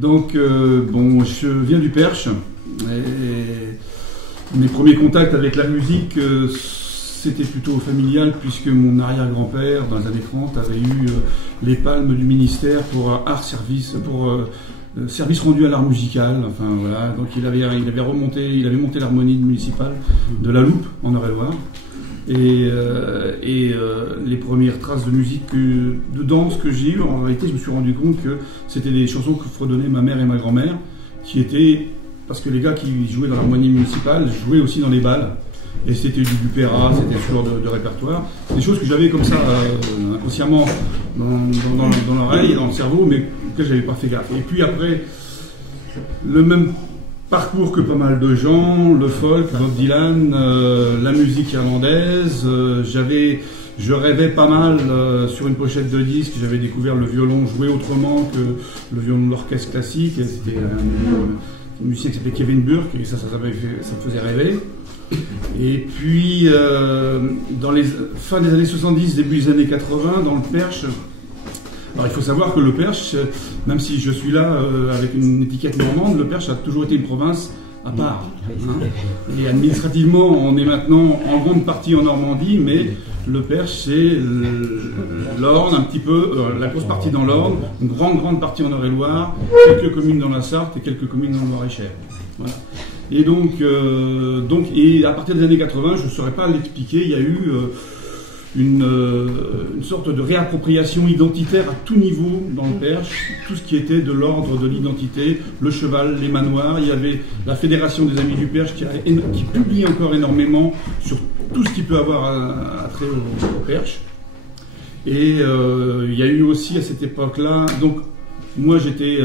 Donc, bon, je viens du Perche. Et mes premiers contacts avec la musique, c'était plutôt familial, puisque mon arrière-grand-père, dans les années 30, avait eu les palmes du ministère pour art service, pour service rendu à l'art musical. Enfin voilà, donc il avait monté l'harmonie municipale de la Loupe en Eure-et-Loire. Et les premières traces de musique, de danse que j'ai eues, en réalité, je me suis rendu compte que c'était des chansons que fredonnaient ma mère et ma grand-mère, qui étaient, parce que les gars qui jouaient dans l'harmonie municipale jouaient aussi dans les balles. Et c'était du Pera, c'était ce genre de répertoire. C'est des choses que j'avais comme ça, inconsciemment, dans l'oreille et dans le cerveau, mais auxquelles je n'avais pas fait gaffe. Et puis après, le même parcours que pas mal de gens, le folk, Bob Dylan, la musique irlandaise. Je rêvais pas mal sur une pochette de disque. J'avais découvert le violon joué autrement que le violon de l'orchestre classique. C'était un musicien qui s'appelait Kevin Burke, et ça me faisait rêver. Et puis, dans les fin des années 70, début des années 80, dans le Perche. Alors il faut savoir que le Perche, même si je suis là avec une étiquette normande, le Perche a toujours été une province à part. Hein. Et administrativement, on est maintenant en grande partie en Normandie, mais le Perche, c'est l'Orne, un petit peu, la grosse partie dans l'Orne, une grande partie en Eure-et-Loire, quelques communes dans la Sarthe et quelques communes dans le Loir-et-Cher. Voilà. Et donc, et à partir des années 80, je ne saurais pas l'expliquer, il y a eu une sorte de réappropriation identitaire à tout niveau dans le Perche, tout ce qui était de l'ordre de l'identité, le cheval, les manoirs. Il y avait la Fédération des Amis du Perche qui publie encore énormément sur tout ce qui peut avoir un trait au Perche. Et il y a eu aussi à cette époque-là, donc moi j'étais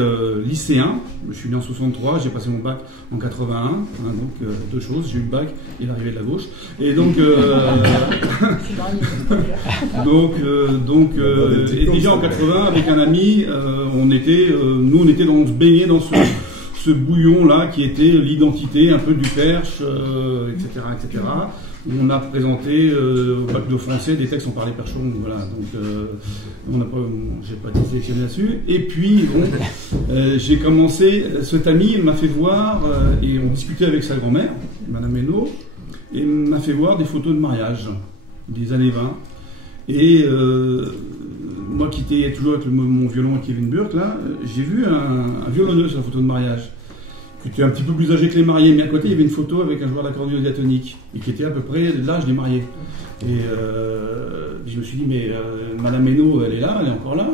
lycéen, je suis né en 63, j'ai passé mon bac en 81, hein, donc deux choses, j'ai eu le bac et l'arrivée de la gauche. Et donc, et déjà en 80 avec un ami, on était on se baignait dans ce bouillon-là qui était l'identité un peu du Perche, etc., etc. On a présenté au bac de français des textes en parlait percheron, voilà. Donc, j'ai pas été sélectionné là-dessus. Et puis, bon, j'ai commencé. Cet ami m'a fait voir et on discutait avec sa grand-mère, Madame Hainaut, et m'a fait voir des photos de mariage des années 20. Et moi qui étais toujours avec mon violon Kevin Burke, là, j'ai vu un violonneux sur la photo de mariage, qui était un petit peu plus âgé que les mariés, mais à côté il y avait une photo avec un joueur d'accordéon diatonique, et qui était à peu près l'âge des mariés. Et je me suis dit, mais Madame Hainaut, elle est encore là.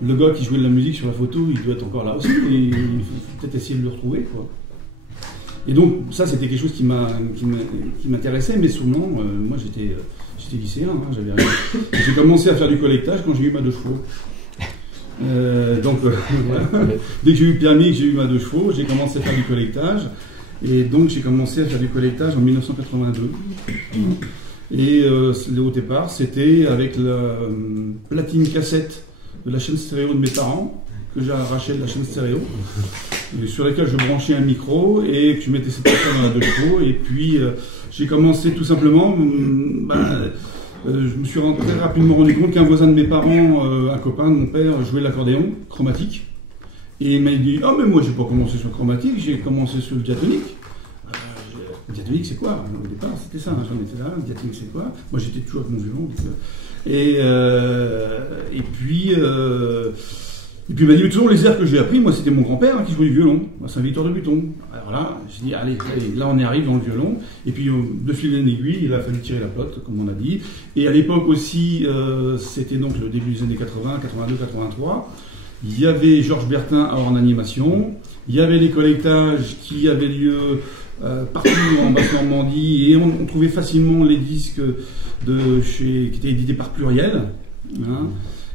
Le gars qui jouait de la musique sur la photo, il doit être encore là aussi, et il faut peut-être essayer de le retrouver, quoi. Et donc ça c'était quelque chose qui m'intéressait, mais souvent, moi j'étais lycéen, hein, j'avais rien. J'ai commencé à faire du collectage quand j'ai eu ma 2 chevaux. Voilà. Dès que j'ai eu le permis, que j'ai eu ma 2 chevaux, j'ai commencé à faire du collectage. Et donc j'ai commencé à faire du collectage en 1982. Et au départ, c'était avec la platine cassette de la chaîne stéréo de mes parents, que j'ai arraché de la chaîne stéréo, et sur laquelle je branchais un micro et que je mettais cette personne dans la 2 chevaux. Et puis j'ai commencé tout simplement... je me suis très rapidement rendu compte qu'un voisin de mes parents, un copain de mon père, jouait de l'accordéon chromatique. Et il m'a dit, oh mais moi j'ai pas commencé sur le chromatique, j'ai commencé sur le diatonique. Le diatonique c'est quoi? Au départ c'était ça, j'en étais là, le diatonique c'est quoi? Moi j'étais toujours avec mon violon. Et puis il m'a dit, mais toujours les airs que j'ai appris, moi c'était mon grand-père qui jouait du violon, à Saint-Victor de Buton. Alors là, j'ai dit, allez, là on arrive dans le violon. Et puis de fil en aiguille, il a fallu tirer la pelote, comme on a dit. Et à l'époque aussi, c'était donc le début des années 80, 82, 83. Il y avait Georges Bertin en animation. Il y avait les collectages qui avaient lieu partout en Basse-Normandie. Et on trouvait facilement les disques qui étaient édités par Pluriel. Hein.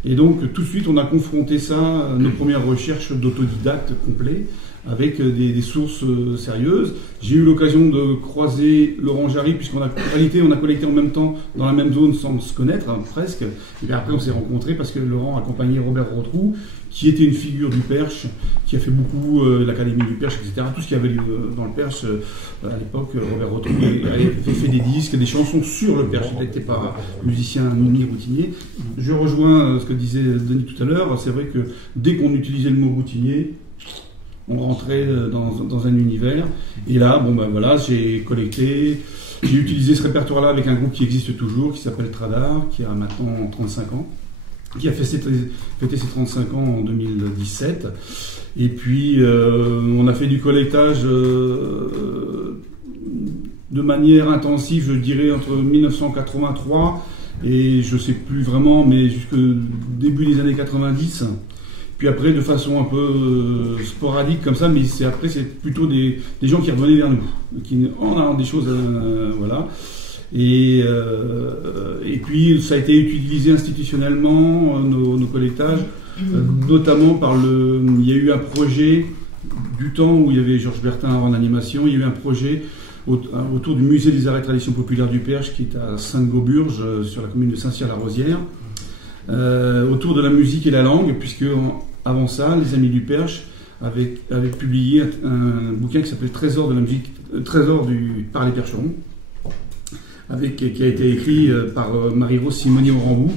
Et donc tout de suite on a confronté ça, nos premières recherches d'autodidacte complet, avec des sources sérieuses. J'ai eu l'occasion de croiser Laurent Jarry, puisqu'en réalité on a collecté en même temps dans la même zone sans se connaître, hein, presque. Et bien après on s'est rencontrés parce que Laurent accompagnait Robert Rotrou, qui était une figure du Perche, qui a fait beaucoup l'Académie du Perche, etc. Tout ce qu'il y avait dans le Perche à l'époque, Robert Rotrou avait fait des disques, des chansons sur le Perche. Il n'était pas musicien ni routinier. Je rejoins ce que disait Denis tout à l'heure. C'est vrai que dès qu'on utilisait le mot routinier, on rentrait dans un univers. Et là, bon ben voilà, j'ai collecté, j'ai utilisé ce répertoire-là avec un groupe qui existe toujours, qui s'appelle Tradar, qui a maintenant 35 ans, qui a fêté ses 35 ans en 2017. Et puis, on a fait du collectage de manière intensive, je dirais, entre 1983 et je sais plus vraiment, mais jusqu'au début des années 90. Puis après, de façon un peu sporadique comme ça, mais après, c'est plutôt des gens qui revenaient vers nous, qui ont des choses, voilà. Et puis, ça a été utilisé institutionnellement, nos collectages, notamment il y a eu un projet du temps où il y avait Georges Bertin en animation, il y a eu un projet autour du musée des arts et traditions populaires du Perche, qui est à Sainte-Gauburge, sur la commune de Saint-Cyr-la-Rosière, autour de la musique et la langue, puisque avant ça, les Amis du Perche avaient publié un bouquin qui s'appelle Trésor de la musique, par les Percherons, qui a été écrit par Marie-Rose Simonier-Orambou,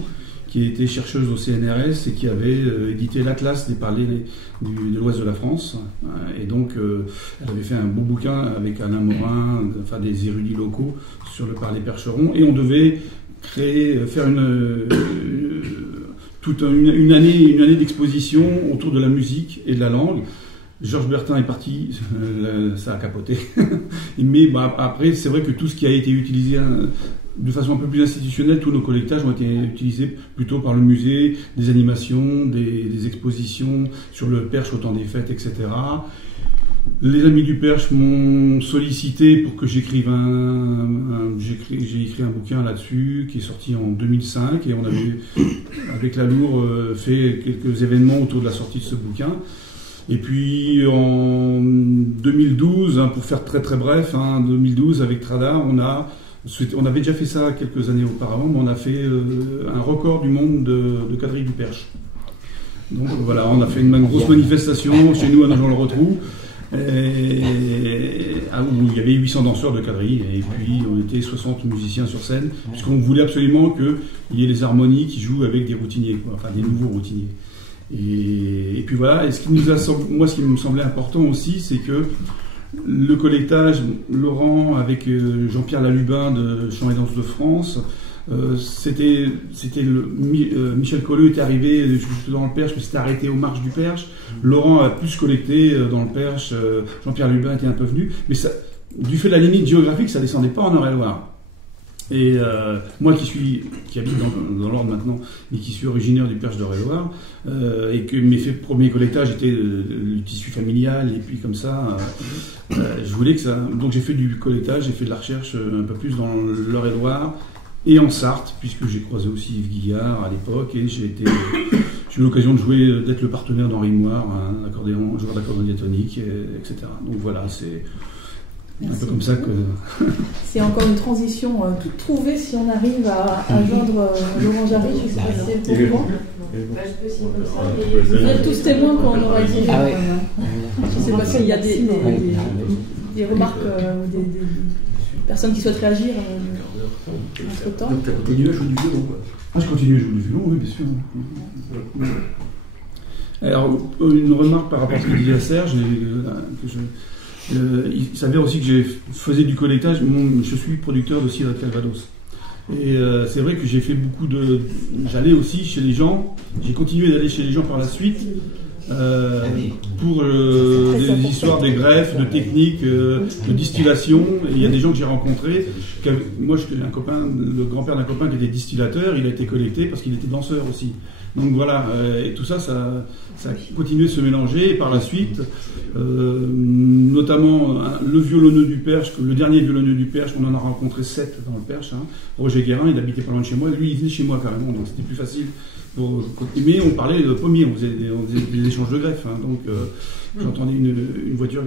qui était chercheuse au CNRS et qui avait édité l'Atlas des parlers de l'Ouest de la France. Et donc, elle avait fait un beau bouquin avec Alain Morin, enfin des érudits locaux, sur le parler percheron. Et on devait faire une année d'exposition autour de la musique et de la langue. Georges Bertin est parti, ça a capoté. Mais après, c'est vrai que tout ce qui a été utilisé de façon un peu plus institutionnelle, tous nos collectages ont été utilisés plutôt par le musée, des animations, des expositions sur le Perche au temps des fêtes, etc. Les Amis du Perche m'ont sollicité pour que j'écrive j'ai écrit un bouquin là-dessus qui est sorti en 2005 et on avait, avec la Lour, fait quelques événements autour de la sortie de ce bouquin. Et puis en 2012, pour faire très très bref, 2012 avec Tradar, on avait déjà fait ça quelques années auparavant, mais on a fait un record du monde de quadrilles du Perche. Donc voilà, on a fait une grosse manifestation chez nous à Nogent-le-Rotrou, où il y avait 800 danseurs de quadrilles, et puis on était 60 musiciens sur scène, puisqu'on voulait absolument qu'il y ait les harmonies qui jouent avec des routiniers, enfin des nouveaux routiniers. Et puis voilà, et ce qui me semblait important aussi, c'est que le collectage, Laurent avec Jean-Pierre Lalubin de Chant et Danse de France, Michel Colleux était arrivé juste dans le Perche, mais s'était arrêté aux marches du Perche. Laurent a plus collecté dans le Perche, Jean-Pierre Lubin était un peu venu, mais ça, du fait de la limite géographique, ça descendait pas en Eure-et-Loire. Et moi qui habite dans l'Orne maintenant, et qui suis originaire du Perche d'Eure-et-Loire, et que mes premiers collectages étaient le tissu familial, et puis comme ça, je voulais que ça... Donc j'ai fait du collectage, j'ai fait de la recherche un peu plus dans l'Eure-et-Loire, et en Sarthe, puisque j'ai croisé aussi Yves Guillard à l'époque, et j'ai eu l'occasion d'être le partenaire d'Henri Moire, un joueur d'accordéon diatonique, etc. Donc voilà, c'est... Merci. Un peu comme ça que... C'est encore une transition toute trouvée si on arrive à joindre Laurent Jarry, je ne sais pas si c'est pour moi. Vous êtes tous témoins quand on aura été. Ah ouais. Je ne sais pas s'il y a des remarques ou des personnes qui souhaitent réagir entre temps. Donc tu as continué à jouer du violon, quoi. Ah, je continue à jouer du violon, oui, bien sûr. Alors, une remarque par rapport à ce que disait Serge, il s'avère aussi que je faisais du collectage. Je suis producteur de cidre de Calvados. Et c'est vrai que j'ai fait beaucoup de... J'allais aussi chez les gens, j'ai continué d'aller chez les gens par la suite pour des histoires des greffes, de techniques, de distillation. Et il y a des gens que j'ai rencontrés. Moi, je suis le grand-père d'un copain qui était distillateur, il a été collecté parce qu'il était danseur aussi. Donc voilà, et tout ça, ça a continué de se mélanger. Et par la suite, notamment le violonneux du Perche, le dernier violonneux du Perche, on en a rencontré 7 dans le Perche. Roger Guérin, il habitait pas loin de chez moi. Lui, il venait chez moi carrément, donc c'était plus facile. Mais on parlait de pommier, on faisait des échanges de greffes. Donc j'entendais une voiture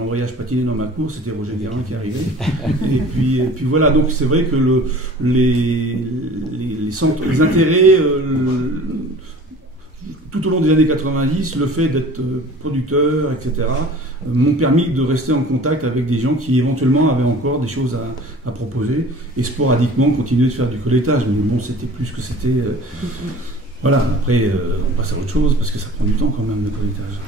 en voyage patiner dans ma cour, c'était Roger Guérin qui arrivait. Et puis voilà, donc c'est vrai que les intérêts, tout au long des années 90, le fait d'être producteur, etc., m'ont permis de rester en contact avec des gens qui éventuellement avaient encore des choses à proposer et sporadiquement continuer de faire du collectage. Mais bon, c'était plus que c'était... Voilà, après on passe à autre chose parce que ça prend du temps quand même le collectage.